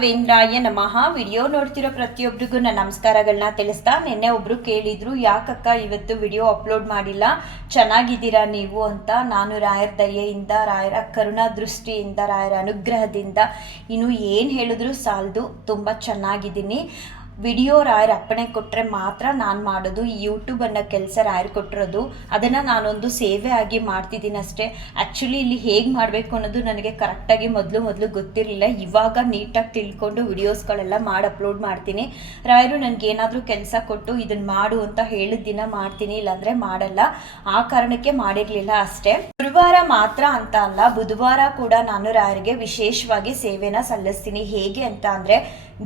ರಾಘವೇಂದ್ರಾಯ ನಮಃ. ವಿಡಿಯೋ ನೋಡ್ತಿರೋ ಪ್ರತಿಯೊಬ್ಬರಿಗೂ ನನ್ನ ನಮಸ್ಕಾರಗಳನ್ನ ತಿಳಿಸ್ತಾ, ನಿನ್ನೆ ಒಬ್ರು ಕೇಳಿದ್ರು ಯಾಕಕ್ಕ ಇವತ್ತು ವಿಡಿಯೋ ಅಪ್ಲೋಡ್ ಮಾಡಿಲ್ಲ, ಚೆನ್ನಾಗಿದ್ದೀರಾ ನೀವು ಅಂತ. ನಾನು ರಾಯರ ದಯೆಯಿಂದ, ರಾಯರ ಕರುಣಾ ದೃಷ್ಟಿಯಿಂದ, ರಾಯರ ಅನುಗ್ರಹದಿಂದ ಇನ್ನು ಏನು ಹೇಳಿದ್ರು ಸಾಲದು, ತುಂಬ ಚೆನ್ನಾಗಿದ್ದೀನಿ. ವಿಡಿಯೋ ರಾಯರ ಅಪ್ಪಣೆ ಕೊಟ್ಟರೆ ಮಾತ್ರ ನಾನು ಮಾಡೋದು. ಈ ಯೂಟ್ಯೂಬ್ ಅನ್ನೋ ಕೆಲಸ ರಾಯರು ಕೊಟ್ಟಿರೋದು, ಅದನ್ನು ನಾನೊಂದು ಸೇವೆ ಆಗಿ ಮಾಡ್ತಿದ್ದೀನಿ ಅಷ್ಟೇ. ಆ್ಯಕ್ಚುಲಿ ಇಲ್ಲಿ ಹೇಗೆ ಮಾಡಬೇಕು ಅನ್ನೋದು ನನಗೆ ಕರೆಕ್ಟಾಗಿ ಮೊದಲು ಗೊತ್ತಿರಲಿಲ್ಲ. ಇವಾಗ ನೀಟಾಗಿ ತಿಳ್ಕೊಂಡು ವಿಡಿಯೋಸ್ಗಳೆಲ್ಲ ಮಾಡಿ ಅಪ್ಲೋಡ್ ಮಾಡ್ತೀನಿ. ರಾಯರು ನನಗೇನಾದರೂ ಕೆಲಸ ಕೊಟ್ಟು ಇದನ್ನು ಮಾಡು ಅಂತ ಹೇಳಿದ ದಿನ ಮಾಡ್ತೀನಿ, ಇಲ್ಲಾಂದರೆ ಮಾಡಲ್ಲ. ಆ ಕಾರಣಕ್ಕೆ ಮಾಡಿರಲಿಲ್ಲ ಅಷ್ಟೇ. ಗುರುವಾರ ಮಾತ್ರ ಅಂತ ಅಲ್ಲ, ಬುಧವಾರ ಕೂಡ ನಾನು ರಾಯರಿಗೆ ವಿಶೇಷವಾಗಿ ಸೇವೆನ ಸಲ್ಲಿಸ್ತೀನಿ. ಹೇಗೆ ಅಂತ ಅಂದರೆ,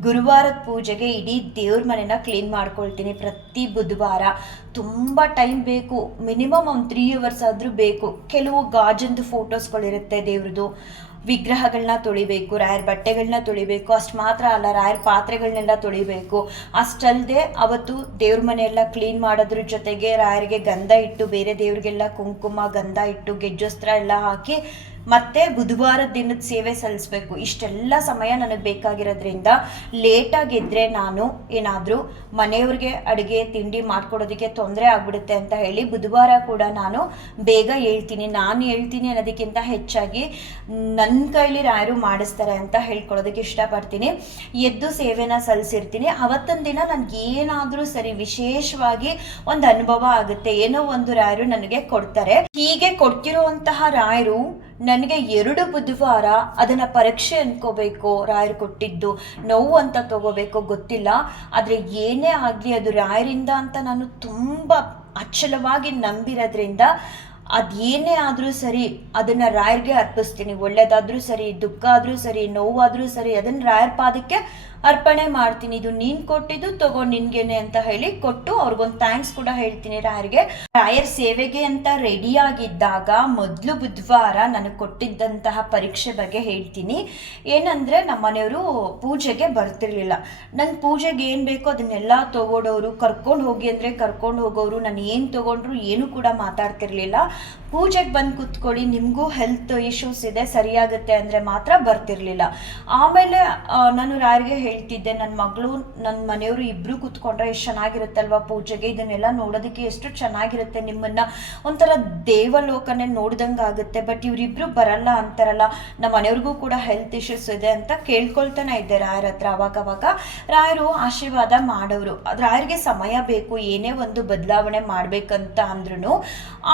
ಗುರುವಾರದ ಪೂಜೆಗೆ ಇಡೀ ದೇವ್ರ ಮನೆನ ಕ್ಲೀನ್ ಮಾಡ್ಕೊಳ್ತೀನಿ ಪ್ರತಿ ಬುಧವಾರ. ತುಂಬ ಟೈಮ್ ಬೇಕು, ಮಿನಿಮಮ್ ಒಂದು 3 hours ಆದರೂ ಬೇಕು. ಕೆಲವು ಗಾಜಂದು ಫೋಟೋಸ್ಗಳಿರುತ್ತೆ, ದೇವ್ರದ್ದು ವಿಗ್ರಹಗಳನ್ನ ತೊಳಿಬೇಕು, ರಾಯರ ಬಟ್ಟೆಗಳನ್ನ ತೊಳಿಬೇಕು. ಅಷ್ಟು ಮಾತ್ರ ಅಲ್ಲ, ರಾಯರ ಪಾತ್ರೆಗಳನ್ನೆಲ್ಲ ತೊಳಿಬೇಕು. ಅಷ್ಟಲ್ಲದೆ ಅವತ್ತು ದೇವ್ರ ಮನೆಯೆಲ್ಲ ಕ್ಲೀನ್ ಮಾಡೋದ್ರ ಜೊತೆಗೆ ರಾಯರಿಗೆ ಗಂಧ ಇಟ್ಟು, ಬೇರೆ ದೇವ್ರಿಗೆಲ್ಲ ಕುಂಕುಮ ಗಂಧ ಇಟ್ಟು, ಗೆಜ್ಜಸ್ತ್ರ ಎಲ್ಲ ಹಾಕಿ ಮತ್ತೆ ಬುಧವಾರದ ದಿನದ ಸೇವೆ ಸಲ್ಲಿಸ್ಬೇಕು. ಇಷ್ಟೆಲ್ಲ ಸಮಯ ನನಗೆ ಬೇಕಾಗಿರೋದ್ರಿಂದ ಲೇಟಾಗಿದ್ದರೆ ನಾನು ಏನಾದರೂ ಮನೆಯವ್ರಿಗೆ ಅಡುಗೆ ತಿಂಡಿ ಮಾಡ್ಕೊಡೋದಕ್ಕೆ ತೊಂದರೆ ಆಗ್ಬಿಡುತ್ತೆ ಅಂತ ಹೇಳಿ ಬುಧವಾರ ಕೂಡ ನಾನು ಬೇಗ ಹೇಳ್ತೀನಿ. ನಾನು ಹೇಳ್ತೀನಿ ಅನ್ನೋದಕ್ಕಿಂತ ಹೆಚ್ಚಾಗಿ ನನ್ನ ಕೈಲಿ ರಾಯರು ಮಾಡಿಸ್ತಾರೆ ಅಂತ ಹೇಳ್ಕೊಳ್ಳೋದಕ್ಕೆ ಇಷ್ಟಪಡ್ತೀನಿ. ಎದ್ದು ಸೇವೆನ ಸಲ್ಲಿಸಿರ್ತೀನಿ. ಅವತ್ತಿನ ದಿನ ನನಗೇನಾದರೂ ಸರಿ ವಿಶೇಷವಾಗಿ ಒಂದು ಅನುಭವ ಆಗುತ್ತೆ, ಏನೋ ಒಂದು ರಾಯರು ನನಗೆ ಕೊಡ್ತಾರೆ. ಹೀಗೆ ಕೊಡ್ತಿರುವಂತಹ ರಾಯರು ನನಗೆ 2 ಬುಧವಾರ ಅದನ್ನು ಪರೀಕ್ಷೆ ಅನ್ಕೋಬೇಕು, ರಾಯರು ಕೊಟ್ಟಿದ್ದು ನೋವು ಅಂತ ತಗೋಬೇಕು ಗೊತ್ತಿಲ್ಲ. ಆದರೆ ಏನೇ ಆಗಲಿ ಅದು ರಾಯರಿಂದ ಅಂತ ನಾನು ತುಂಬ ಅಚಲವಾಗಿ ನಂಬಿರೋದ್ರಿಂದ ಅದೇನೇ ಆದರೂ ಸರಿ ಅದನ್ನು ರಾಯರಿಗೆ ಅರ್ಪಿಸ್ತೀನಿ. ಒಳ್ಳೇದಾದರೂ ಸರಿ, ದುಃಖ ಆದರೂ ಸರಿ, ನೋವಾದರೂ ಸರಿ, ಅದನ್ನು ರಾಯರ ಪಾದಕ್ಕೆ ಅರ್ಪಣೆ ಮಾಡ್ತೀನಿ. ಇದು ನೀನು ಕೊಟ್ಟಿದ್ದು, ತಗೋ ನಿನ್ಗೇನೆ ಅಂತ ಹೇಳಿ ಕೊಟ್ಟು ಅವ್ರಿಗೊಂದು ಥ್ಯಾಂಕ್ಸ್ ಕೂಡ ಹೇಳ್ತೀನಿ ರಾಯರಿಗೆ. ರಾಯರ್ ಸೇವೆಗೆ ಅಂತ ರೆಡಿಯಾಗಿದ್ದಾಗ ಮೊದಲು ಬುಧವಾರ ನನಗೆ ಕೊಟ್ಟಿದ್ದಂತಹ ಪರೀಕ್ಷೆ ಬಗ್ಗೆ ಹೇಳ್ತೀನಿ. ಏನಂದರೆ, ನಮ್ಮ ಮನೆಯವರು ಪೂಜೆಗೆ ಬರ್ತಿರ್ಲಿಲ್ಲ. ನಂಗೆ ಪೂಜೆಗೆ ಏನು ಬೇಕೋ ಅದನ್ನೆಲ್ಲ ತೊಗೊಂಡವರು, ಕರ್ಕೊಂಡು ಹೋಗಿ ಅಂದರೆ ಕರ್ಕೊಂಡು ಹೋಗೋರು. ನಾನು ಏನು ತೊಗೊಂಡ್ರು ಏನೂ ಕೂಡ ಮಾತಾಡ್ತಿರ್ಲಿಲ್ಲ. ಪೂಜೆಗೆ ಬಂದು ಕೂತ್ಕೊಳ್ಳಿ, ನಿಮಗೂ ಹೆಲ್ತ್ ಇಶ್ಯೂಸ್ ಇದೆ, ಸರಿಯಾಗುತ್ತೆ ಅಂದರೆ ಮಾತ್ರ ಬರ್ತಿರ್ಲಿಲ್ಲ. ಆಮೇಲೆ ನಾನು ರಾಯರಿಗೆ ಹೇಳ್ತಿದ್ದೆ, ನನ್ನ ಮಗಳು ನನ್ನ ಮನೆಯವರು ಇಬ್ಬರು ಕೂತ್ಕೊಂಡ್ರೆ ಎಷ್ಟು ಚೆನ್ನಾಗಿರುತ್ತಲ್ವ ಪೂಜೆಗೆ, ಇದನ್ನೆಲ್ಲ ನೋಡೋದಕ್ಕೆ ಎಷ್ಟು ಚೆನ್ನಾಗಿರುತ್ತೆ, ನಿಮ್ಮನ್ನು ಒಂಥರ ದೇವಲೋಕನೇ ನೋಡ್ದಂಗೆ ಆಗುತ್ತೆ. ಬಟ್ ಇವರಿಬ್ಬರು ಬರಲ್ಲ ಅಂತಾರಲ್ಲ, ನಮ್ಮ ಮನೆಯವ್ರಿಗೂ ಕೂಡ ಹೆಲ್ತ್ ಇಶ್ಯೂಸ್ ಇದೆ ಅಂತ ಕೇಳ್ಕೊಳ್ತಾನೆ ಇದ್ದೆ ರಾಯರ ಹತ್ರ. ಅವಾಗವಾಗ ರಾಯರು ಆಶೀರ್ವಾದ ಮಾಡೋರು. ರಾಯರಿಗೆ ಸಮಯ ಬೇಕು ಏನೇ ಒಂದು ಬದಲಾವಣೆ ಮಾಡಬೇಕಂತ ಅಂದ್ರೂ.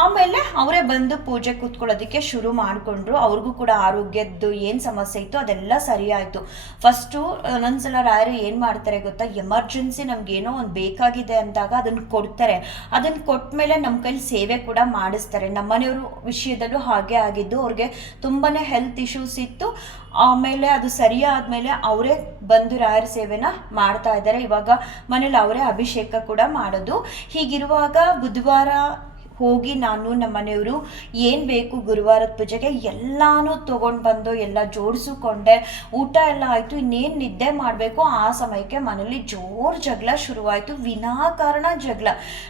ಆಮೇಲೆ ಅವರೇ ಬಂದು ಪೂಜೆ ಕೂತ್ಕೊಳ್ಳೋದಕ್ಕೆ ಶುರು ಮಾಡಿಕೊಂಡ್ರು. ಅವ್ರಿಗೂ ಕೂಡ ಆರೋಗ್ಯದ್ದು ಏನು ಸಮಸ್ಯೆ ಇತ್ತು ಅದೆಲ್ಲ ಸರಿ ಆಯಿತು. ಫಸ್ಟು ಒಂದೊಂದ್ಸಲ ರಾಯರು ಏನು ಮಾಡ್ತಾರೆ ಗೊತ್ತಾ, ಎಮರ್ಜೆನ್ಸಿ ನಮಗೇನೋ ಒಂದು ಬೇಕಾಗಿದೆ ಅಂದಾಗ ಅದನ್ನು ಕೊಡ್ತಾರೆ. ಅದನ್ನು ಕೊಟ್ಟ ಮೇಲೆ ನಮ್ಮ ಕೈಲಿ ಸೇವೆ ಕೂಡ ಮಾಡಿಸ್ತಾರೆ. ನಮ್ಮನೆಯವರು ವಿಷಯದಲ್ಲೂ ಹಾಗೆ ಆಗಿದ್ದು. ಅವ್ರಿಗೆ ತುಂಬಾ ಹೆಲ್ತ್ ಇಶ್ಯೂಸ್ ಇತ್ತು. ಆಮೇಲೆ ಅದು ಸರಿ ಆದಮೇಲೆ ಅವರೇ ಬಂದು ರಾಯರ ಸೇವೆನ ಮಾಡ್ತಾ ಇದ್ದಾರೆ. ಇವಾಗ ಮನೇಲಿ ಅವರೇ ಅಭಿಷೇಕ ಕೂಡ ಮಾಡೋದು. ಹೀಗಿರುವಾಗ ಬುಧವಾರ ಹೋಗಿ ನಾನು ನಮ್ಮ ಮನೆಯವರು ಏನು ಬೇಕು ಗುರುವಾರದ ಪೂಜೆಗೆ ಎಲ್ಲನೂ ತೊಗೊಂಡು ಬಂದು ಎಲ್ಲ ಜೋಡಿಸಿಕೊಂಡೆ. ಊಟ ಎಲ್ಲ ಆಯಿತು. ಇನ್ನೇನು ನಿದ್ದೆ ಮಾಡಬೇಕು ಆ ಸಮಯಕ್ಕೆ ಮನೇಲಿ ಜೋರು ಜಗಳ ಶುರುವಾಯಿತು. ವಿನಾಕಾರಣ ಜಗಳ.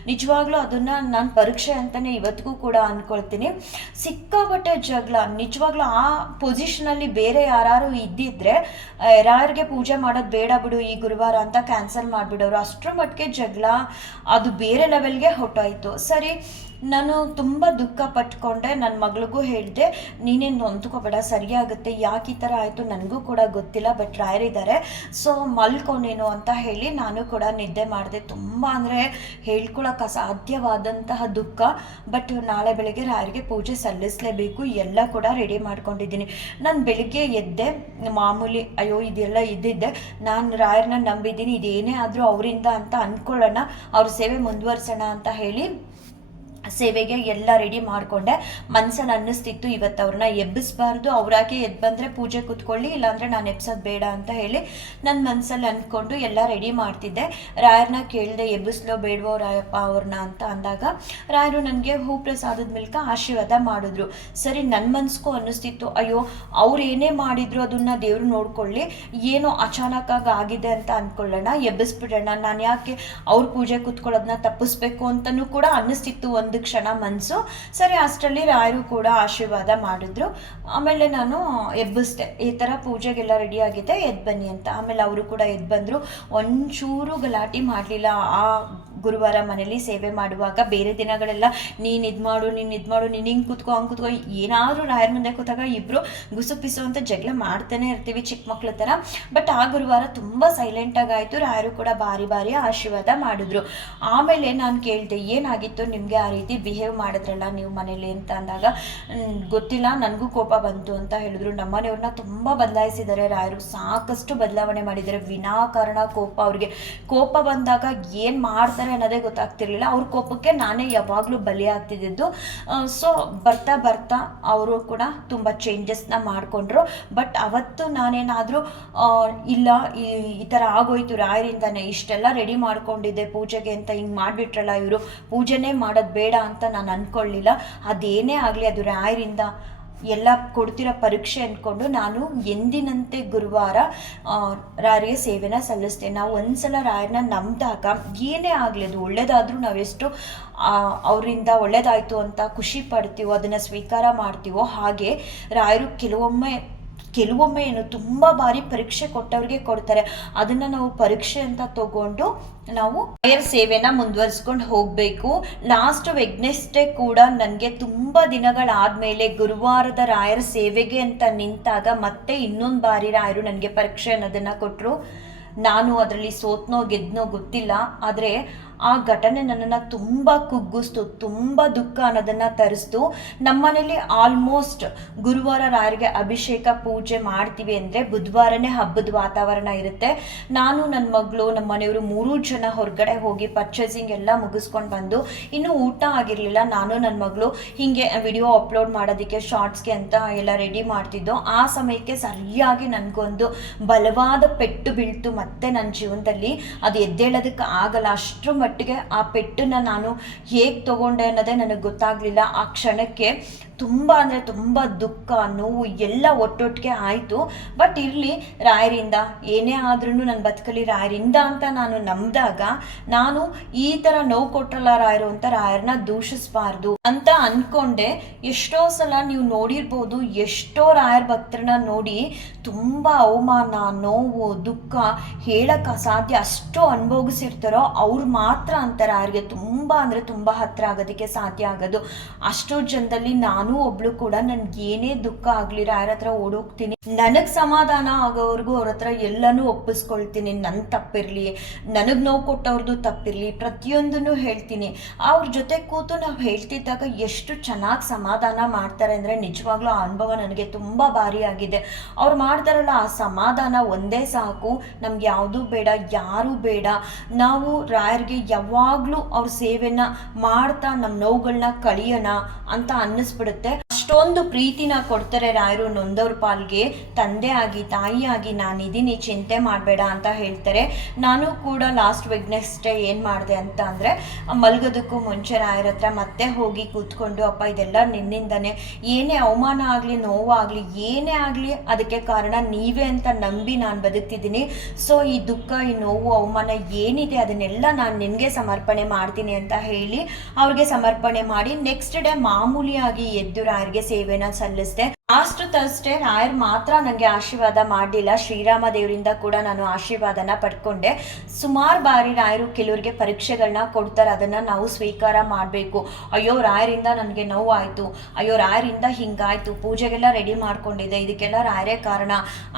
ನಿಜವಾಗ್ಲೂ ಅದನ್ನು ನಾನು ಪರೀಕ್ಷೆ ಅಂತಲೇ ಇವತ್ತಿಗೂ ಕೂಡ ಅಂದ್ಕೊಳ್ತೀನಿ. ಸಿಕ್ಕಾಪಟ್ಟೆ ಜಗಳ. ನಿಜವಾಗ್ಲೂ ಆ ಪೊಸಿಷನಲ್ಲಿ ಬೇರೆ ಯಾರು ಇದ್ದಿದ್ರೆ ರಾಯರಿಗೆ ಪೂಜೆ ಮಾಡೋದು ಬೇಡ ಬಿಡು ಈ ಗುರುವಾರ ಅಂತ ಕ್ಯಾನ್ಸಲ್ ಮಾಡಿಬಿಡೋರು. ಅಷ್ಟರ ಮಟ್ಟಿಗೆ ಜಗಳ ಅದು ಬೇರೆ ಲೆವೆಲ್ಗೆ ಹೊಟ್ಟೋಯ್ತು. ಸರಿ, ನಾನು ತುಂಬ ದುಃಖ ಪಟ್ಕೊಂಡೆ. ನನ್ನ ಮಗಳಿಗೂ ಹೇಳಿದೆ, ನೀನೇನು ನೊಂದ್ಕೋಬೇಡ, ಸರಿಯಾಗುತ್ತೆ. ಯಾಕೆ ಈ ಥರ ಆಯಿತು ನನಗೂ ಕೂಡ ಗೊತ್ತಿಲ್ಲ, ಬಟ್ ರಾಯರಿದ್ದಾರೆ, ಸೊ ಮಲ್ಕೊಂಡೇನು ಅಂತ ಹೇಳಿ ನಾನು ಕೂಡ ನಿದ್ದೆ ಮಾಡಿದೆ. ತುಂಬ ಅಂದರೆ ಹೇಳ್ಕೊಳಕ್ಕೆ ಅಸಾಧ್ಯವಾದಂತಹ ದುಃಖ. ಬಟ್ ನಾಳೆ ಬೆಳಗ್ಗೆ ರಾಯರಿಗೆ ಪೂಜೆ ಸಲ್ಲಿಸಲೇಬೇಕು. ಎಲ್ಲ ಕೂಡ ರೆಡಿ ಮಾಡ್ಕೊಂಡಿದ್ದೀನಿ. ನಾನು ಬೆಳಿಗ್ಗೆ ಎದ್ದೆ, ಮಾಮೂಲಿ ಅಯ್ಯೋ ಇದೆಲ್ಲ ಇದ್ದಿದ್ದೆ, ನಾನು ರಾಯರನ್ನ ನಂಬಿದ್ದೀನಿ, ಇದೇನೇ ಆದರೂ ಅವರಿಂದ ಅಂತ ಅಂದ್ಕೊಳ್ಳೋಣ, ಅವ್ರ ಸೇವೆ ಮುಂದುವರ್ಸೋಣ ಅಂತ ಹೇಳಿ ಸೇವೆಗೆ ಎಲ್ಲ ರೆಡಿ ಮಾಡಿಕೊಂಡೆ. ಮನ್ಸಲ್ಲಿ ಅನ್ನಿಸ್ತಿತ್ತು ಇವತ್ತು ಅವ್ರನ್ನ ಎಬ್ಬಿಸ್ಬಾರ್ದು, ಅವರಾಗೆ ಎದ್ದು ಬಂದರೆ ಪೂಜೆ ಕೂತ್ಕೊಳ್ಳಿ, ಇಲ್ಲಾಂದರೆ ನಾನು ಎಬ್ಸೋದು ಬೇಡ ಅಂತ ಹೇಳಿ ನನ್ನ ಮನಸ್ಸಲ್ಲಿ ಅಂದ್ಕೊಂಡು ಎಲ್ಲ ರೆಡಿ ಮಾಡ್ತಿದ್ದೆ. ರಾಯರನ್ನ ಕೇಳಿದೆ, ಎಬ್ಬಿಸ್ಲೋ ಬೇಡವೋ ರಾಯಪ್ಪ ಅವ್ರನ್ನ ಅಂತ ಅಂದಾಗ ರಾಯರು ನನಗೆ ಹೂ ಪ್ರಸಾದದ ಮೂಲಕ ಆಶೀರ್ವಾದ ಮಾಡಿದ್ರು. ಸರಿ, ನನ್ನ ಮನಸ್ಗೂ ಅನ್ನಿಸ್ತಿತ್ತು, ಅಯ್ಯೋ ಅವ್ರು ಏನೇ ಮಾಡಿದ್ರು ಅದನ್ನು ದೇವರು ನೋಡ್ಕೊಳ್ಳಿ, ಏನೋ ಅಚಾನಕ್ಕಾಗಿ ಆಗಿದೆ ಅಂತ ಅಂದ್ಕೊಳ್ಳೋಣ, ಎಬ್ಬಿಸ್ಬಿಡೋಣ, ನಾನು ಯಾಕೆ ಅವ್ರ ಪೂಜೆ ಕೂತ್ಕೊಳ್ಳೋದನ್ನ ತಪ್ಪಿಸ್ಬೇಕು ಅಂತಲೂ ಕೂಡ ಅನ್ನಿಸ್ತಿತ್ತು ಒಂದು ಒಂದು ಕ್ಷಣ ಮನಸ್ಸು ಸರಿ. ಅಷ್ಟರಲ್ಲಿ ರಾಯರು ಕೂಡ ಆಶೀರ್ವಾದ ಮಾಡಿದ್ರು. ಆಮೇಲೆ ನಾನು ಎಬ್ಬಿಸ್ದೆ, ಈ ಥರ ಪೂಜೆಗೆಲ್ಲ ರೆಡಿ ಆಗಿದೆ, ಎದ್ದು ಬನ್ನಿ ಅಂತ. ಆಮೇಲೆ ಅವರು ಕೂಡ ಎದ್ದು ಬಂದರು. ಒಂಚೂರು ಗಲಾಟೆ ಮಾಡಲಿಲ್ಲ. ಆ ಗುರುವಾರ ಮನೇಲಿ ಸೇವೆ ಮಾಡುವಾಗ ಬೇರೆ ದಿನಗಳೆಲ್ಲ ನೀನು ಇದು ಮಾಡು, ನೀನು ಹಿಂಗೆ ಕೂತ್ಕೋ, ಹಂಗೆ ಕೂತ್ಕೋ, ಏನಾದರೂ ರಾಯರ ಮುಂದೆ ಕೂತಾಗ ಇಬ್ಬರು ಗುಸುಪಿಸು ಅಂತ ಜಗಳ ಮಾಡ್ತಾನೆ ಇರ್ತೀವಿ ಚಿಕ್ಕ ಮಕ್ಳ ಥರ. ಬಟ್ ಆ ಗುರುವಾರ ತುಂಬ ಸೈಲೆಂಟಾಗಿ ಆಯಿತು. ರಾಯರು ಕೂಡ ಬಾರಿ ಬಾರಿ ಆಶೀರ್ವಾದ ಮಾಡಿದ್ರು. ಆಮೇಲೆ ನಾನು ಕೇಳಿದೆ, ಏನಾಗಿತ್ತು ನಿಮಗೆ ಆ ರೀತಿ ಬಿಹೇವ್ ಮಾಡಿದ್ರಲ್ಲ ನೀವು ಮನೇಲಿ ಅಂತ ಅಂದಾಗ, ಗೊತ್ತಿಲ್ಲ ನನಗೂ ಕೋಪ ಬಂತು ಅಂತ ಹೇಳಿದ್ರು. ನಮ್ಮನೆಯವ್ರನ್ನ ತುಂಬ ಬದಲಾಯಿಸಿದ್ದಾರೆ ರಾಯರು, ಸಾಕಷ್ಟು ಬದಲಾವಣೆ ಮಾಡಿದ್ದಾರೆ. ವಿನಾಕಾರಣ ಕೋಪ, ಅವ್ರಿಗೆ ಕೋಪ ಬಂದಾಗ ಏನು ಮಾಡ್ತಾರೆ ಅನ್ನೋದೇ ಗೊತ್ತಾಗ್ತಿರ್ಲಿಲ್ಲ. ಅವ್ರ ಕೋಪಕ್ಕೆ ನಾನೇ ಯಾವಾಗಲೂ ಬಲಿ ಆಗ್ತಿದ್ದು. ಸೊ ಬರ್ತಾ ಬರ್ತಾ ಅವರು ಕೂಡ ತುಂಬ ಚೇಂಜಸ್ನ ಮಾಡಿಕೊಂಡ್ರು. ಬಟ್ ಅವತ್ತು ನಾನೇನಾದರೂ ಇಲ್ಲ ಈ ಥರ ಆಗೋಯ್ತು ರಾಯರಿಂದಾನೆ, ಇಷ್ಟೆಲ್ಲ ರೆಡಿ ಮಾಡ್ಕೊಂಡಿದ್ದೆ ಪೂಜೆಗೆ ಅಂತ ಹಿಂಗೆ ಮಾಡಿಬಿಟ್ರಲ್ಲ ಇವರು, ಪೂಜೆನೇ ಮಾಡೋದು ಬೇಡ ಅಂತ ನಾನು ಅಂದ್ಕೊಳ್ಳಿಲ್ಲ. ಅದೇನೇ ಆಗಲಿ ಅದು ರಾಯರಿಂದ ಎಲ್ಲ ಕೊಡ್ತಿರೋ ಪರೀಕ್ಷೆ ಅಂದ್ಕೊಂಡು ನಾನು ಎಂದಿನಂತೆ ಗುರುವಾರ ರಾಯರಿಗೆ ಸೇವೆನ ಸಲ್ಲಿಸ್ತೇನೆ. ನಾವು ಒಂದ್ಸಲ ರಾಯರನ್ನ ನಂಬಿದಾಗ ಏನೇ ಆಗಲಿ, ಅದು ಒಳ್ಳೇದಾದರೂ ನಾವೆಷ್ಟು ಅವರಿಂದ ಒಳ್ಳೇದಾಯಿತು ಅಂತ ಖುಷಿ ಪಡ್ತೀವೋ, ಅದನ್ನು ಸ್ವೀಕಾರ ಮಾಡ್ತೀವೋ, ಹಾಗೆ ರಾಯರು ಕೆಲವೊಮ್ಮೆ ಏನು ತುಂಬ ಬಾರಿ ಪರೀಕ್ಷೆ ಕೊಟ್ಟವ್ರಿಗೆ ಕೊಡ್ತಾರೆ. ಅದನ್ನು ನಾವು ಪರೀಕ್ಷೆ ಅಂತ ತಗೊಂಡು ನಾವು ರಾಯರ ಸೇವೆನ ಮುಂದುವರಿಸ್ಕೊಂಡು ಹೋಗಬೇಕು. ಲಾಸ್ಟ್ ವೆಡ್ನೆಸ್ಡೇ ಕೂಡ ನನಗೆ ತುಂಬ ದಿನಗಳಾದಮೇಲೆ ಗುರುವಾರದ ರಾಯರ ಸೇವೆಗೆ ಅಂತ ನಿಂತಾಗ ಮತ್ತೆ ಇನ್ನೊಂದು ಬಾರಿ ರಾಯರು ನನಗೆ ಪರೀಕ್ಷೆ ಅನ್ನೋದನ್ನು ಕೊಟ್ಟರು. ನಾನು ಅದರಲ್ಲಿ ಸೋತ್ನೋ ಗೆದ್ನೋ ಗೊತ್ತಿಲ್ಲ, ಆದರೆ ಆ ಘಟನೆ ನನ್ನನ್ನು ತುಂಬ ಕುಗ್ಗಿಸ್ತು, ತುಂಬ ದುಃಖ ಅನ್ನೋದನ್ನು ತರಿಸ್ತು. ನಮ್ಮನೇಲಿ ಆಲ್ಮೋಸ್ಟ್ ಗುರುವಾರ ರಾಯರಿಗೆ ಅಭಿಷೇಕ ಪೂಜೆ ಮಾಡ್ತೀವಿ ಅಂದರೆ ಬುಧವಾರನೇ ಹಬ್ಬದ ವಾತಾವರಣ ಇರುತ್ತೆ. ನಾನು, ನನ್ನ ಮಗಳು, ನಮ್ಮ ಮನೆಯವರು 3 ಜನ ಹೊರಗಡೆ ಹೋಗಿ ಪರ್ಚೇಸಿಂಗ್ ಎಲ್ಲ ಮುಗಿಸ್ಕೊಂಡು ಬಂದು ಇನ್ನೂ ಊಟ ಆಗಿರಲಿಲ್ಲ. ನಾನು ನನ್ನ ಮಗಳು ಹೀಗೆ ವಿಡಿಯೋ ಅಪ್ಲೋಡ್ ಮಾಡೋದಕ್ಕೆ ಶಾರ್ಟ್ಸ್ಗೆ ಅಂತ ಎಲ್ಲ ರೆಡಿ ಮಾಡ್ತಿದ್ದೋ. ಆ ಸಮಯಕ್ಕೆ ಸರಿಯಾಗಿ ನನಗೊಂದು ಬಲವಾದ ಪೆಟ್ಟು ಬೀಳ್ತು ಮತ್ತೆ ನನ್ನ ಜೀವನದಲ್ಲಿ. ಅದು ಎದ್ದೇಳೋದಕ್ಕೆ ಆಗಲ್ಲ, ಅಷ್ಟರ ಮಟ್ಟಿಗೆ ಆ ಪೆಟ್ಟನ್ನು ನಾನು ಹೇಗೆ ತಗೊಂಡೆ ಅನ್ನೋದೇ ನನಗೆ ಗೊತ್ತಾಗಲಿಲ್ಲ. ಆ ಕ್ಷಣಕ್ಕೆ ತುಂಬ ಅಂದರೆ ತುಂಬ ದುಃಖ, ನೋವು ಎಲ್ಲ ಒಟ್ಟೊಟ್ಟಿಗೆ ಆಯಿತು. ಬಟ್ ಇರಲಿ, ರಾಯರಿಂದ ಏನೇ ಆದ್ರೂ ನನ್ನ ಬದುಕಲ್ಲಿ ರಾಯರಿಂದ ಅಂತ ನಾನು ನಂಬಿದಾಗ, ನಾನು ಈ ಥರ ನೋವು ಕೊಟ್ರಲ್ಲ ರಾಯರು ಅಂತ ರಾಯರನ್ನ ದೂಷಿಸಬಾರ್ದು ಅಂತ ಅಂದ್ಕೊಂಡೆ. ಎಷ್ಟೋ ಸಲ ನೀವು ನೋಡಿರ್ಬೋದು, ಎಷ್ಟೋ ರಾಯರ ಭಕ್ತರನ್ನ ನೋಡಿ ತುಂಬ ಅವಮಾನ, ನೋವು, ದುಃಖ ಹೇಳಕ್ಕೆ ಅಸಾಧ್ಯ ಅಷ್ಟು ಅನುಭವಿಸಿರ್ತಾರೋ ಅವ್ರು ಮಾತ್ರ ಅಂತಾರೆ ರಾಯರಿಗೆ ತುಂಬ ಅಂದರೆ ತುಂಬ ಹತ್ತಿರ ಆಗೋದಕ್ಕೆ ಸಾಧ್ಯ ಆಗೋದು. ಅಷ್ಟೋ ಜನದಲ್ಲಿ ನಾನು ಒಬ್ಳು ಕೂಡ. ನನ್ಗೆ ಏನೇ ದುಃಖ ಆಗ್ಲಿ ರಾಯರ ಹತ್ರ ಓಡೋಗ್ತೀನಿ, ನನಗ್ ಸಮಾಧಾನ ಆಗೋವರೆಗೂ ಅವ್ರ ಹತ್ರ ಎಲ್ಲನೂ ಒಪ್ಪಿಸ್ಕೊಳ್ತೀನಿ. ನನ್ನ ತಪ್ಪಿರ್ಲಿ, ನನಗ್ ನೋವು ಕೊಟ್ಟವ್ರದ್ದು ತಪ್ಪಿರ್ಲಿ, ಪ್ರತಿಯೊಂದನ್ನು ಹೇಳ್ತೀನಿ. ಅವ್ರ ಜೊತೆ ಕೂತು ನಾವು ಹೇಳ್ತಿದ್ದಾಗ ಎಷ್ಟು ಚೆನ್ನಾಗಿ ಸಮಾಧಾನ ಮಾಡ್ತಾರೆ ಅಂದರೆ ನಿಜವಾಗ್ಲೂ ಆ ಅನುಭವ ನನಗೆ ತುಂಬ ಭಾರಿ ಆಗಿದೆ. ಅವ್ರು ಮಾಡ್ತಾರಲ್ಲ ಆ ಸಮಾಧಾನ ಒಂದೇ ಸಾಕು, ನಮ್ಗೆ ಯಾವುದೂ ಬೇಡ, ಯಾರೂ ಬೇಡ. ನಾವು ರಾಯರಿಗೆ ಯಾವಾಗಲೂ ಅವ್ರ ಸೇವೆನ ಮಾಡ್ತಾ ನಮ್ಮ ನೋವುಗಳನ್ನ ಕಳಿಯೋಣ ಅಂತ ಅನ್ನಿಸ್ಬಿಡುತ್ತೆ. ಅಷ್ಟೊಂದು ಪ್ರೀತಿನ ಕೊಡ್ತಾರೆ ರಾಯರು ನೊಂದವ್ರ ಪಾಲ್ಗೆ. ತಂದೆ ಆಗಿ ತಾಯಿ ಆಗಿ ನಾನಿದ್ದೀನಿ, ಚಿಂತೆ ಮಾಡಬೇಡ ಅಂತ ಹೇಳ್ತಾರೆ. ನಾನು ಕೂಡ ಲಾಸ್ಟ್ ವೆಡ್ನೆಸ್ಡೇ ಏನು ಮಾಡಿದೆ ಅಂತ ಅಂದರೆ, ಮಲ್ಗೋದಕ್ಕೂ ಮುಂಚೆ ರಾಯರ ಹತ್ರ ಮತ್ತೆ ಹೋಗಿ ಕೂತ್ಕೊಂಡು, ಅಪ್ಪ ಇದೆಲ್ಲ ನಿನ್ನಿಂದನೇ, ಏನೇ ಅವಮಾನ ಆಗಲಿ ನೋವಾಗಲಿ ಏನೇ ಆಗಲಿ ಅದಕ್ಕೆ ಕಾರಣ ನೀವೇ ಅಂತ ನಂಬಿ ನಾನು ಬದುಕ್ತಿದ್ದೀನಿ. ಸೊ ಈ ದುಃಖ, ಈ ನೋವು, ಅವಮಾನ ಏನಿದೆ ಅದನ್ನೆಲ್ಲ ನಾನು ನಿನಗೆ ಸಮರ್ಪಣೆ ಮಾಡ್ತೀನಿ ಅಂತ ಹೇಳಿ ಅವ್ರಿಗೆ ಸಮರ್ಪಣೆ ಮಾಡಿ ನೆಕ್ಸ್ಟ್ ಡೇ ಮಾಮೂಲಿಯಾಗಿ ಎದ್ದು ರಾಯರಿಗೆ ಸೇವೆನ ಸಲ್ಲಿಸಿದೆ. ಲಾಸ್ಟ್ ಥರ್ಸ್ಡೇ ರಾಯರ್ ಮಾತ್ರ ನನಗೆ ಆಶೀರ್ವಾದ ಮಾಡಲಿಲ್ಲ, ಶ್ರೀರಾಮ ದೇವರಿಂದ ಕೂಡ ನಾನು ಆಶೀರ್ವಾದನ ಪಡ್ಕೊಂಡೆ. ಸುಮಾರು ಬಾರಿ ರಾಯರು ಕೆಲವರಿಗೆ ಪರೀಕ್ಷೆಗಳನ್ನ ಕೊಡ್ತಾರೆ, ಅದನ್ನು ನಾವು ಸ್ವೀಕಾರ ಮಾಡಬೇಕು. ಅಯ್ಯೋ ರಾಯರಿಂದ ನನಗೆ ನೋವಾಯಿತು, ಅಯ್ಯೋ ರಾಯರಿಂದ ಹಿಂಗಾಯಿತು, ಪೂಜೆಗೆಲ್ಲ ರೆಡಿ ಮಾಡ್ಕೊಂಡಿದ್ದೆ, ಇದಕ್ಕೆಲ್ಲ ರಾಯರೇ ಕಾರಣ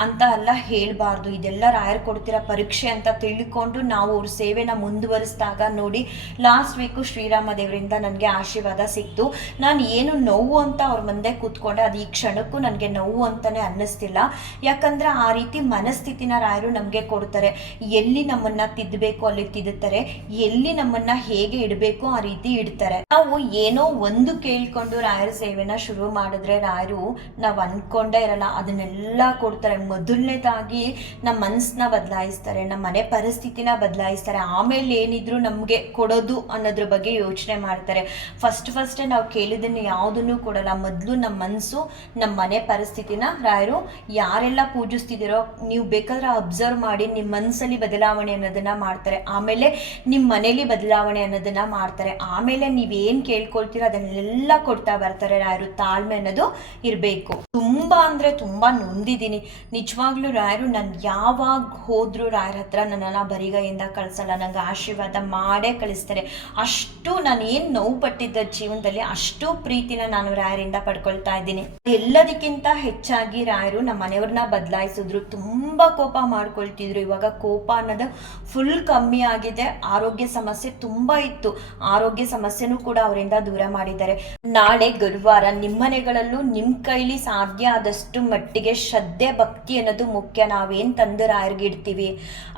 ಅಂತ ಎಲ್ಲ ಹೇಳಬಾರ್ದು. ಇದೆಲ್ಲ ರಾಯರು ಕೊಡ್ತಿರೋ ಪರೀಕ್ಷೆ ಅಂತ ತಿಳ್ಕೊಂಡು ನಾವು ಅವ್ರ ಸೇವೆನ ಮುಂದುವರಿಸಿದಾಗ ನೋಡಿ ಲಾಸ್ಟ್ ವೀಕು ಶ್ರೀರಾಮ ದೇವರಿಂದ ನನಗೆ ಆಶೀರ್ವಾದ ಸಿಕ್ತು. ನಾನು ಏನು ನೋವು ಅಂತ ಅವ್ರ ಮುಂದೆ ಕೂತ್ಕೊಂಡೆ, ಅದು ಈ ಕ್ಷಣ ನನಗೆ ನೋವು ಅಂತಾನೆ ಅನ್ನಿಸ್ತಿಲ್ಲ. ಯಾಕಂದ್ರೆ ಆ ರೀತಿ ಮನಸ್ಥಿತಿನ ರಾಯರು ನಮಗೆ ಕೊಡ್ತಾರೆ. ಎಲ್ಲಿ ನಮ್ಮನ್ನ ತಿದ್ದಬೇಕು ಅಲ್ಲಿ ತಿದ್ದುತ್ತಾರೆ, ಎಲ್ಲಿ ನಮ್ಮನ್ನ ಹೇಗೆ ಇಡಬೇಕು ಆ ರೀತಿ ಇಡ್ತಾರೆ. ನಾವು ಏನೋ ಒಂದು ಕೇಳ್ಕೊಂಡು ರಾಯರ ಸೇವೆನ ಶುರು ಮಾಡಿದ್ರೆ ರಾಯರು ನಾವು ಅನ್ಕೊಂಡೇ ಇರಲ್ಲ, ಅದನ್ನೆಲ್ಲ ಕೊಡ್ತಾರೆ. ಮೊದಲನೇದಾಗಿ ನಮ್ಮ ಮನಸ್ಸನ್ನ ಬದಲಾಯಿಸ್ತಾರೆ, ನಮ್ಮ ಮನೆ ಪರಿಸ್ಥಿತಿನ ಬದಲಾಯಿಸ್ತಾರೆ. ಆಮೇಲೆ ಏನಿದ್ರು ನಮಗೆ ಕೊಡೋದು ಅನ್ನೋದ್ರ ಬಗ್ಗೆ ಯೋಚನೆ ಮಾಡ್ತಾರೆ. ಫಸ್ಟೇ ನಾವು ಕೇಳಿದ್ದನ್ನು ಯಾವುದನ್ನು ಕೊಡಲ್ಲ. ಮೊದಲು ನಮ್ಮ ಮನಸ್ಸು, ನಮ್ಮ ನಮ್ಮ ಮನೆ ಪರಿಸ್ಥಿತಿನ ರಾಯರು ಯಾರೆಲ್ಲ ಪೂಜಿಸ್ತಿದ್ದೀರೋ ನೀವು ಬೇಕಾದ್ರೆ ಅಬ್ಸರ್ವ್ ಮಾಡಿ, ನಿಮ್ಮ ಮನಸ್ಸಲ್ಲಿ ಬದಲಾವಣೆ ಅನ್ನೋದನ್ನ ಮಾಡ್ತಾರೆ. ಆಮೇಲೆ ನಿಮ್ಮ ಮನೇಲಿ ಬದಲಾವಣೆ ಅನ್ನೋದನ್ನ ಮಾಡ್ತಾರೆ. ಆಮೇಲೆ ನೀವೇನು ಕೇಳ್ಕೊಳ್ತೀರೋ ಅದನ್ನೆಲ್ಲ ಕೊಡ್ತಾ ಬರ್ತಾರೆ ರಾಯರು. ತಾಳ್ಮೆ ಅನ್ನೋದು ಇರಬೇಕು. ತುಂಬ ಅಂದರೆ ತುಂಬ ನೊಂದಿದ್ದೀನಿ ನಿಜವಾಗ್ಲೂ ರಾಯರು. ನಾನು ಯಾವಾಗ ಹೋದ್ರು ರಾಯರ ಹತ್ರ ನನ್ನನ್ನು ಬರಿಗೈಯಿಂದ ಕಳಿಸಲ್ಲ, ನಂಗೆ ಆಶೀರ್ವಾದ ಮಾಡೇ ಕಳಿಸ್ತಾರೆ. ಅಷ್ಟು ನಾನು ಏನು ನೋವು ಪಟ್ಟಿದ್ದ ಜೀವನದಲ್ಲಿ ಅಷ್ಟು ಪ್ರೀತಿನ ನಾನು ರಾಯರಿಂದ ಪಡ್ಕೊಳ್ತಾ ಇದ್ದೀನಿ. ಎಲ್ಲದಕ್ಕಿಂತ ಹೆಚ್ಚಾಗಿ ರಾಯರು ನಮ್ಮ ಮನೆಯವ್ರನ್ನ ಬದಲಾಯಿಸಿದ್ರು. ತುಂಬ ಕೋಪ ಮಾಡ್ಕೊಳ್ತಿದ್ರು. ಇವಾಗ ಕೋಪ ಅನ್ನೋದು ಫುಲ್ ಕಮ್ಮಿ ಆಗಿದೆ. ಆರೋಗ್ಯ ಸಮಸ್ಯೆ ತುಂಬ ಇತ್ತು, ಆರೋಗ್ಯ ಸಮಸ್ಯೆನೂ ಕೂಡ ಅವರಿಂದ ದೂರ ಮಾಡಿದ್ದಾರೆ. ನಾಳೆ ಗುರುವಾರ ನಿಮ್ಮ ಮನೆಗಳಲ್ಲೂ ನಿಮ್ಮ ಕೈಲಿ ಸಾಧ್ಯ ಆದಷ್ಟು ಮಟ್ಟಿಗೆ ಶ್ರದ್ಧೆ ಭಕ್ತಿ ಅನ್ನೋದು ಮುಖ್ಯ. ನಾವೇನು ತಂದು ರಾಯರಿಗೆ ಇಡ್ತೀವಿ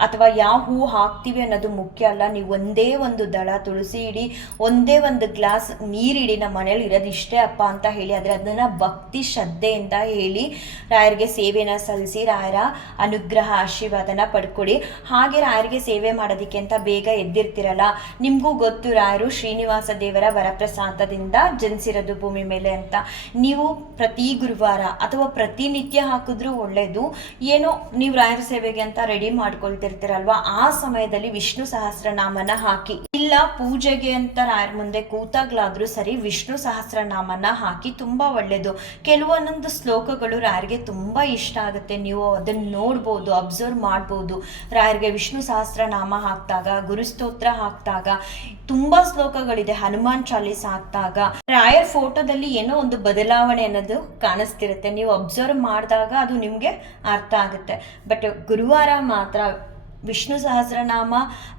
ಅಥವಾ ಯಾವ ಹೂ ಹಾಕ್ತೀವಿ ಅನ್ನೋದು ಮುಖ್ಯ ಅಲ್ಲ. ನೀವು ಒಂದೇ ಒಂದು ದಳ ತುಳಸಿ ಇಡಿ, ಒಂದೇ ಒಂದು ಗ್ಲಾಸ್ ನೀರಿಡಿ, ನಮ್ಮ ಮನೇಲಿ ಇರೋದು ಇಷ್ಟೇ ಅಪ್ಪ ಅಂತ ಹೇಳಿ, ಆದರೆ ಅದನ್ನು ಭಕ್ತಿ ಶ್ರದ್ಧೆಯಿಂದ ಹೇಳಿ ರಾಯರಿಗೆ ಸೇವೆನ ಸಲ್ಲಿಸಿ ರಾಯರ ಅನುಗ್ರಹ ಆಶೀರ್ವಾದನ ಪಡ್ಕೊಳ್ಳಿ. ಹಾಗೆ ರಾಯರಿಗೆ ಸೇವೆ ಮಾಡೋದಕ್ಕೆ ಅಂತ ಬೇಗ ಎದ್ದಿರ್ತಿರಲ್ಲ, ನಿಮಗೂ ಗೊತ್ತು ರಾಯರು ಶ್ರೀನಿವಾಸ ದೇವರ ವರಪ್ರಸಾದದಿಂದ ಜನಿಸಿರೋದು ಭೂಮಿ ಮೇಲೆ ಅಂತ. ನೀವು ಪ್ರತಿ ಗುರುವಾರ ಅಥವಾ ಪ್ರತಿನಿತ್ಯ ಹಾಕಿದ್ರೂ ಒಳ್ಳೇದು. ಏನೋ ನೀವು ರಾಯರ ಸೇವೆಗೆ ಅಂತ ರೆಡಿ ಮಾಡ್ಕೊಳ್ತಿರ್ತೀರಲ್ವಾ, ಆ ಸಮಯದಲ್ಲಿ ವಿಷ್ಣು ಸಹಸ್ರನಾಮನ ಹಾಕಿ, ಇಲ್ಲ ಪೂಜೆಗೆ ಅಂತ ರಾಯರ ಮುಂದೆ ಕೂತಾಗ್ಲಾದ್ರೂ ಸರಿ ವಿಷ್ಣು ಸಹಸ್ರನಾಮನ ಹಾಕಿ, ತುಂಬಾ ಒಳ್ಳೇದು. ಕೆಲವೊಂದೊಂದು ಶ್ಲೋಕಗಳು ರಾಯರಿಗೆ ತುಂಬಾ ಇಷ್ಟ ಆಗುತ್ತೆ. ನೀವು ಅದನ್ನ ನೋಡ್ಬೋದು, ಅಬ್ಸರ್ವ್ ಮಾಡ್ಬೋದು. ರಾಯರಿಗೆ ವಿಷ್ಣು ಸಹಸ್ರನಾಮ ಹಾಕ್ದಾಗ, ಗುರುಸ್ತೋತ್ರ ಹಾಕ್ದಾಗ ತುಂಬಾ ಶ್ಲೋಕಗಳಿದೆ. ಹನುಮಾನ್ ಚಾಲೀಸ್ ಹಾಕ್ದಾಗ ರಾಯರ್ ಫೋಟೋದಲ್ಲಿ ಏನೋ ಒಂದು ಬದಲಾವಣೆ ಅನ್ನೋದು ಕಾಣಿಸ್ತಿರುತ್ತೆ. ನೀವು ಅಬ್ಸರ್ವ್ ಮಾಡಿದಾಗ ಅದು ನಿಮಗೆ ಅರ್ಥ ಆಗುತ್ತೆ. ಬಟ್ ಗುರುವಾರ ಮಾತ್ರ ವಿಷ್ಣು ಸಹಸ್ರನಾಮ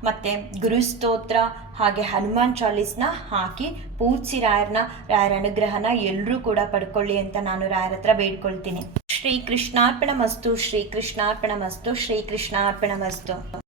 ಮತ್ತು ಗುರುಸ್ತೋತ್ರ ಹಾಗೆ ಹನುಮಾನ್ ಚಾಲೀಸ್ನ ಹಾಕಿ ಪೂಜಿಸಿ ರಾಯರ ಅನುಗ್ರಹನ ಎಲ್ಲರೂ ಕೂಡ ಪಡ್ಕೊಳ್ಳಿ ಅಂತ ನಾನು ರಾಯರ ಹತ್ರ ಬೇಡ್ಕೊಳ್ತೀನಿ. ಶ್ರೀ ಕೃಷ್ಣಾರ್ಪಣ ಮಸ್ತು, ಶ್ರೀ ಕೃಷ್ಣಾರ್ಪಣ ಮಸ್ತು, ಶ್ರೀ ಕೃಷ್ಣಾರ್ಪಣ ಮಸ್ತು.